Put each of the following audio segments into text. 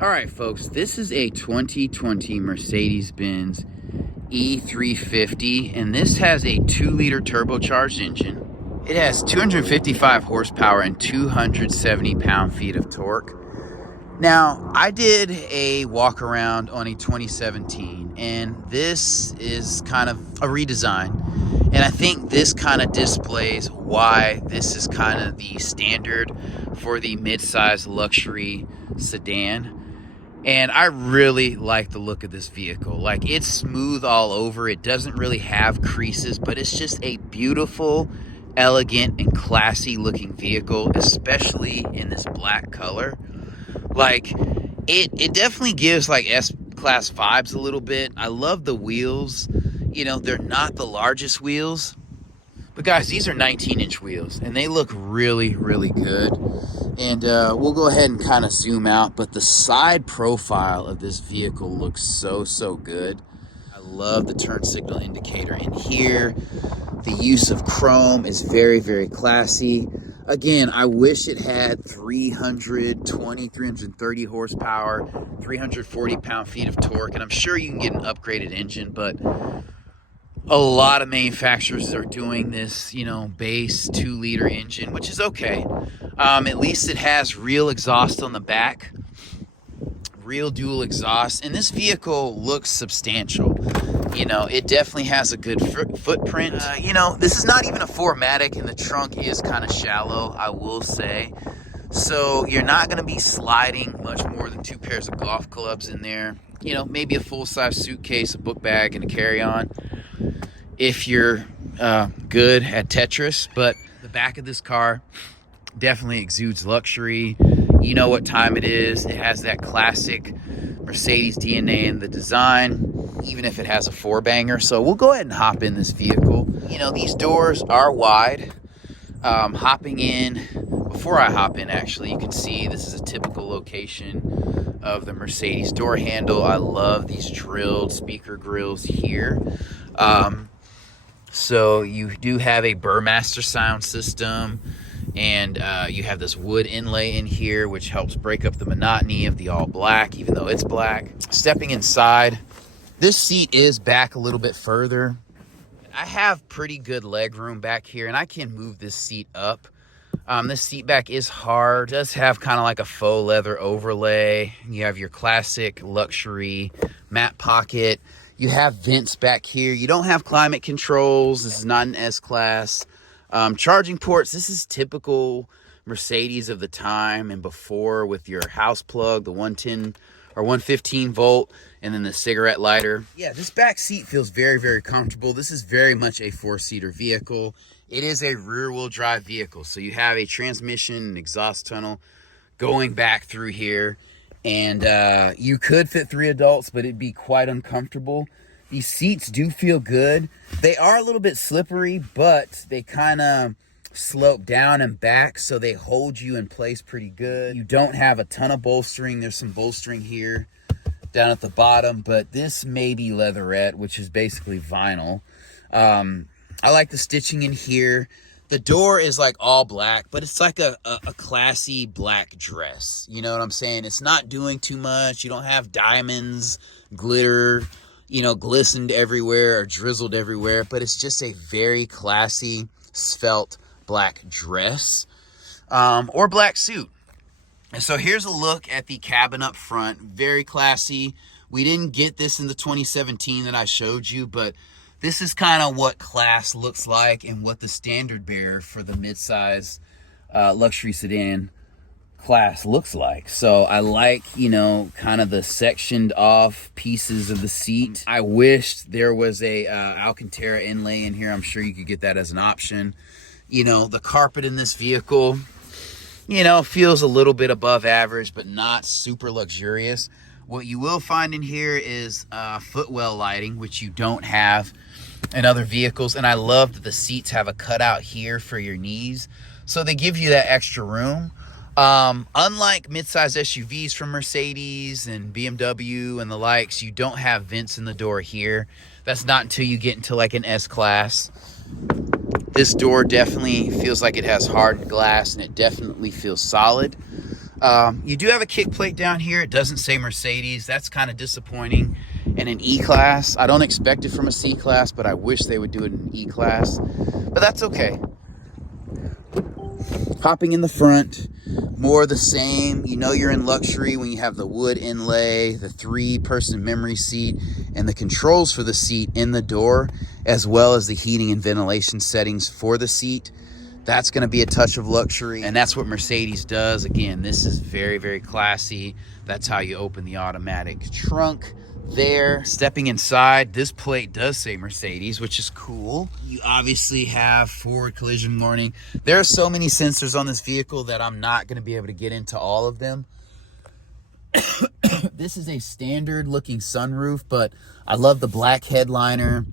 All right, folks, this is a 2020 Mercedes Benz E350, and this has a 2-liter turbocharged engine. It has 255 horsepower and 270 pound-feet of torque. Now, I did a walk around on a 2017, and this is kind of a redesign. And I think this kind of displays why this is kind of the standard for the mid-size luxury sedan. And I really like the look of this vehicle. Like, it's smooth all over. It doesn't really have creases, but it's just a beautiful, elegant, and classy looking vehicle, especially in this black color. Like, it definitely gives like S-Class vibes a little bit. I love the wheels. You know, they're not the largest wheels, but guys, these are 19-inch wheels, and they look really, really good. And we'll go ahead and kind of zoom out, but the side profile of this vehicle looks so good. I love the turn signal indicator in here. The use of chrome is very, very classy. Again, I wish it had 330 horsepower, 340 pound-feet of torque, and I'm sure you can get an upgraded engine, but a lot of manufacturers are doing this, you know, base 2-liter engine, which is okay. At least it has real exhaust on the back, real dual exhaust, and this vehicle looks substantial. You know, it definitely has a good footprint. You know, this is not even a 4MATIC, and the trunk is kind of shallow, I will say. So you're not going to be sliding much more than 2 pairs of golf clubs in there. You know, maybe a full-size suitcase, a book bag, and a carry-on if you're good at Tetris. But the back of this car definitely exudes luxury. You know what time it is. It has that classic Mercedes DNA in the design, even if it has a 4-banger. So we'll go ahead and hop in this vehicle. You know, these doors are wide. Hopping in, before I hop in, actually, you can see this is a typical location of the Mercedes door handle. I love these drilled speaker grills here. So you do have a Burmaster sound system, and you have this wood inlay in here, which helps break up the monotony of the all black, even though it's black. Stepping inside, this seat is back a little bit further. I have pretty good leg room back here, and I can move this seat up. This seat back is hard. It does have kind of like a faux leather overlay. You have your classic luxury matte pocket. You have vents back here. You don't have climate controls. This is not an S-Class. Charging ports, this is typical Mercedes of the time and before, with your house plug, the 110 or 115 volt, and then the cigarette lighter. Yeah, this back seat feels very, very comfortable. This is very much a 4-seater vehicle. It is a rear-wheel drive vehicle, so you have a transmission and exhaust tunnel going back through here, and you could fit 3 adults, but it'd be quite uncomfortable. These seats do feel good. They are a little bit slippery, but they kind of slope down and back, so they hold you in place pretty good. You don't have a ton of bolstering. There's some bolstering here down at the bottom, but this may be leatherette, which is basically vinyl. I like the stitching in here. The door is like all black, but it's like a classy black dress. You know what I'm saying? It's not doing too much. You don't have diamonds, glitter, you know, glistened everywhere or drizzled everywhere, but it's just a very classy, svelte black dress or black suit. And so here's a look at the cabin up front. Very classy. We didn't get this in the 2017 that I showed you, but this is kind of what class looks like and what the standard bearer for the midsize luxury sedan class looks like. So I like, you know, kind of the sectioned off pieces of the seat. I wish there was a Alcantara inlay in here. I'm sure you could get that as an option. You know, the carpet in this vehicle, you know, feels a little bit above average, but not super luxurious. What you will find in here is footwell lighting, which you don't have in other vehicles. And I love that the seats have a cutout here for your knees, so they give you that extra room. Unlike midsize SUVs from Mercedes and BMW and the likes, you don't have vents in the door here. That's not until you get into like an S-Class. This door definitely feels like it has hardened glass, and it definitely feels solid. You do have a kick plate down here. It doesn't say Mercedes. That's kind of disappointing in an E-Class. I don't expect it from a C-Class, but I wish they would do it in an E-Class. But that's okay. Hopping in the front, more of the same. You know you're in luxury when you have the wood inlay, the 3-person memory seat, and the controls for the seat in the door, as well as the heating and ventilation settings for the seat. That's going to be a touch of luxury, and that's what Mercedes does. Again, this is very, very classy. That's how you open the automatic trunk there. Stepping inside, this plate does say Mercedes, which is cool. You obviously have forward collision warning. There are so many sensors on this vehicle that I'm not going to be able to get into all of them. This is a standard looking sunroof, but I love the black headliner.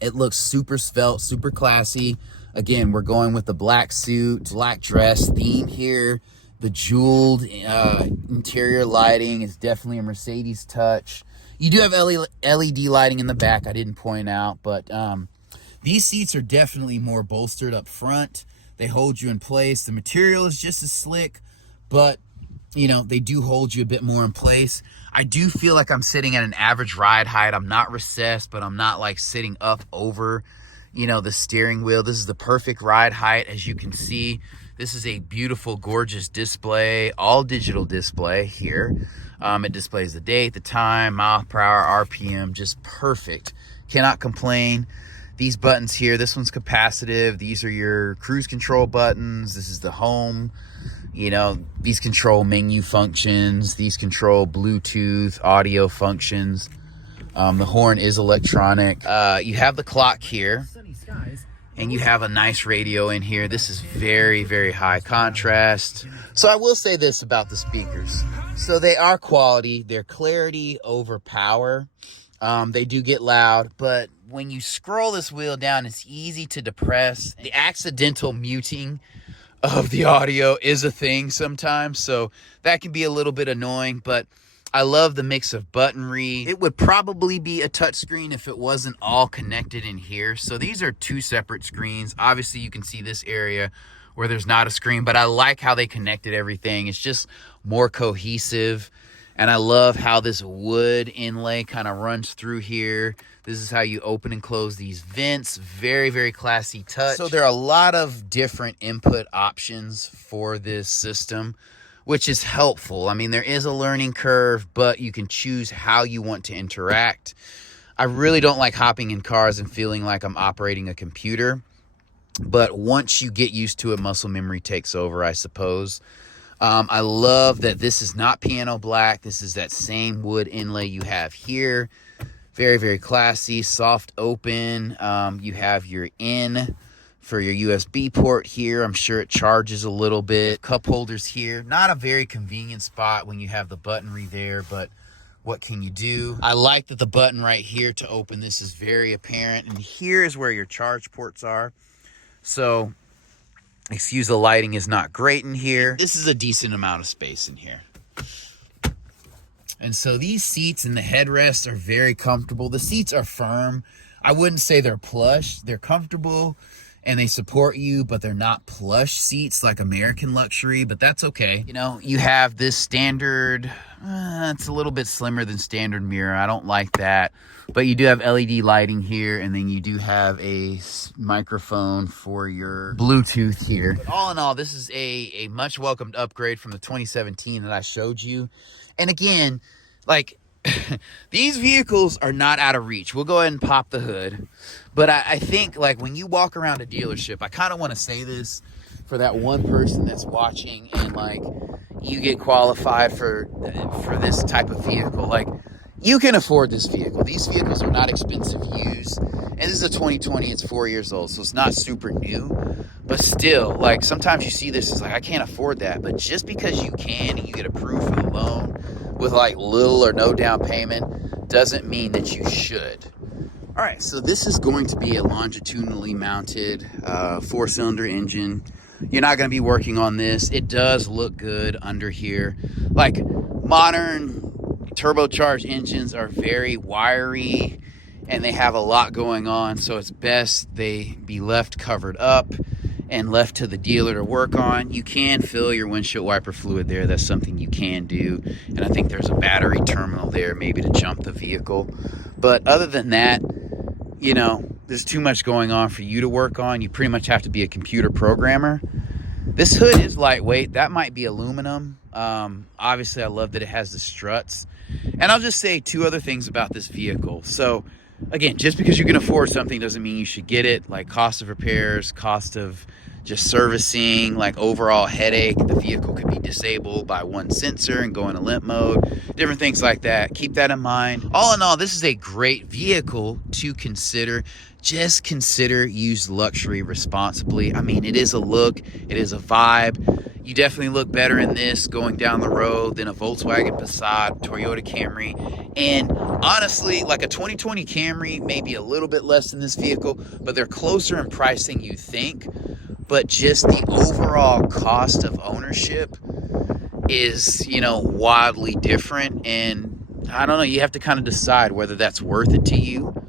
It looks super svelte, super classy. Again, we're going with the black suit, black dress theme here. The jeweled interior lighting is definitely a Mercedes touch. You do have LED lighting in the back, I didn't point out, but these seats are definitely more bolstered up front. They hold you in place. The material is just as slick, but you know, they do hold you a bit more in place. I do feel like I'm sitting at an average ride height. I'm not recessed, but I'm not like sitting up over, you know, the steering wheel. This is the perfect ride height, as you can see. This is a beautiful, gorgeous display, all digital display here. It displays the date, the time, mile per hour, RPM, just perfect. Cannot complain. These buttons here, this one's capacitive. These are your cruise control buttons. This is the home. You know, these control menu functions. These control Bluetooth audio functions. The horn is electronic. You have the clock here. And you have a nice radio in here. This is very, very high contrast. So I will say this about the speakers. So they are quality. They're clarity over power. They do get loud, but when you scroll this wheel down, it's easy to depress. The accidental muting of the audio is a thing sometimes, so that can be a little bit annoying, but I love the mix of buttonry. It would probably be a touchscreen if it wasn't all connected in here. So these are 2 separate screens. Obviously, you can see this area where there's not a screen, but I like how they connected everything. It's just more cohesive. And I love how this wood inlay kind of runs through here. This is how you open and close these vents. Very, very classy touch. So there are a lot of different input options for this system, which is helpful. I mean, there is a learning curve, but you can choose how you want to interact. I really don't like hopping in cars and feeling like I'm operating a computer, but once you get used to it, muscle memory takes over, I suppose. I love that this is not piano black. This is that same wood inlay you have here. Very, very classy, soft open. You have your in for your USB port here. I'm sure it charges a little bit. Cup holders here. Not a very convenient spot when you have the buttonry there, but what can you do? I like that the button right here to open this is very apparent. And here is where your charge ports are. So, excuse the lighting is not great in here. This is a decent amount of space in here. And so these seats and the headrests are very comfortable. The seats are firm. I wouldn't say they're plush. They're comfortable and they support you, but they're not plush seats like American luxury, but that's okay. You know, you have this standard, it's a little bit slimmer than standard mirror. I don't like that, but you do have LED lighting here, and then you do have a microphone for your Bluetooth here. But all in all, this is a much welcomed upgrade from the 2017 that I showed you. And again, like, these vehicles are not out of reach. We'll go ahead and pop the hood. But I think, like, when you walk around a dealership, I kind of want to say this for that one person that's watching and, like, you get qualified for this type of vehicle. Like, you can afford this vehicle. These vehicles are not expensive used. And this is a 2020. It's 4 years old, so it's not super new. But still, like, sometimes you see this, it's like, I can't afford that. But just because you can and you get approved for the loan with, like, little or no down payment doesn't mean that you should. All right, so this is going to be a longitudinally mounted 4-cylinder engine. You're not going to be working on this. It does look good under here. Like, modern turbocharged engines are very wiry and they have a lot going on, so it's best they be left covered up. and left to the dealer to work on. You can fill your windshield wiper fluid there. That's something you can do. And I think there's a battery terminal there maybe to jump the vehicle. But other than that, you know, there's too much going on for you to work on. You pretty much have to be a computer programmer. This hood is lightweight. That might be aluminum. Obviously, I love that it has the struts. And I'll just say 2 other things about this vehicle. So, again, just because you can afford something doesn't mean you should get it. Like cost of repairs, cost of just servicing, like overall headache. The vehicle could be disabled by one sensor and go into limp mode. Different things like that. Keep that in mind. All in all, this is a great vehicle to consider. Just consider used luxury responsibly. I mean, it is a look, it is a vibe. You definitely look better in this going down the road than a Volkswagen Passat, Toyota Camry. And honestly, like a 2020 Camry, maybe a little bit less than this vehicle, but they're closer in price than you think. But just the overall cost of ownership is, you know, wildly different. And I don't know, you have to kind of decide whether that's worth it to you.